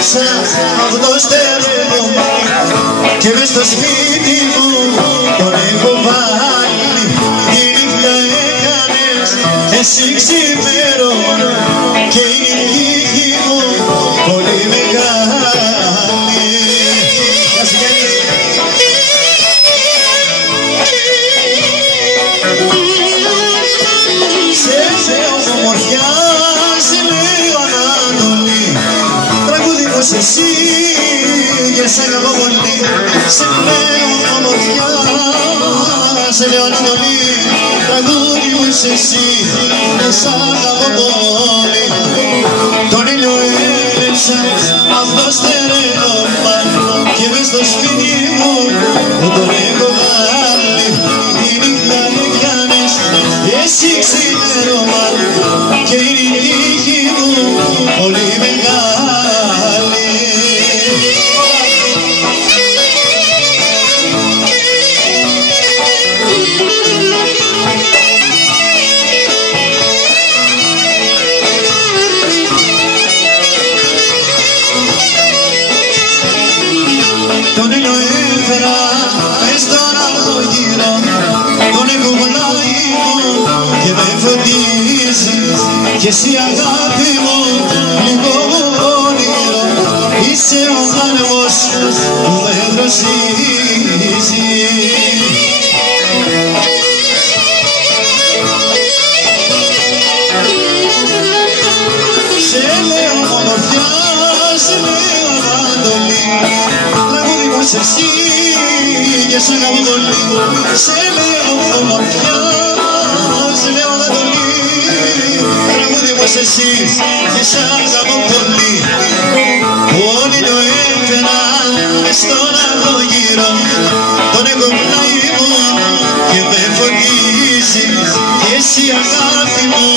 έλειψα από το στέρνο και μες στο σπίτι μου τον έχω βάλει. Η νύχτα έκανες εσύ ξημέρωμα και η νύχη μου πολύ μεγάλη. Σε ομορφιά, σε λέω Ανατολή, τραγούδι μου είσαι εσύ και σ' αγαπώ πολύ. Σε λέω ομορφιά, σε λέω Ανατολή, τραγούδι μου είσαι εσύ και σ' αγαπώ πολύ. Τον ήλιο έλειψα απ' το στερέωμα και μες στο σπίτι μου τον έχω βάλει. Η νύχτα έκανες εσύ ξημέρωμα και η νύχη μου πολύ μεγάλη. Τον ήλιο έφερα μες στον αργογύρο, τον έχω πλάι μου και με φωτίζει κι εσύ αγάπη μου λίγο όνειρο, είσαι ο άνεμος που με δροσίζει. Σε λέω ομορφιά, σε λέω Ανατολή, τραγούδι μου είσαι εσύ και σ' αγαπώ πολύ. Σε λέω ομορφιά, σε λέω Ανατολή, τραγούδι μου είσαι εσύ και σ' αγαπώ πολύ. Όλοι το έφερα στον αργογύρο, τον έχω πλάι μου και με φωτίζει κι εσύ αγάπη μου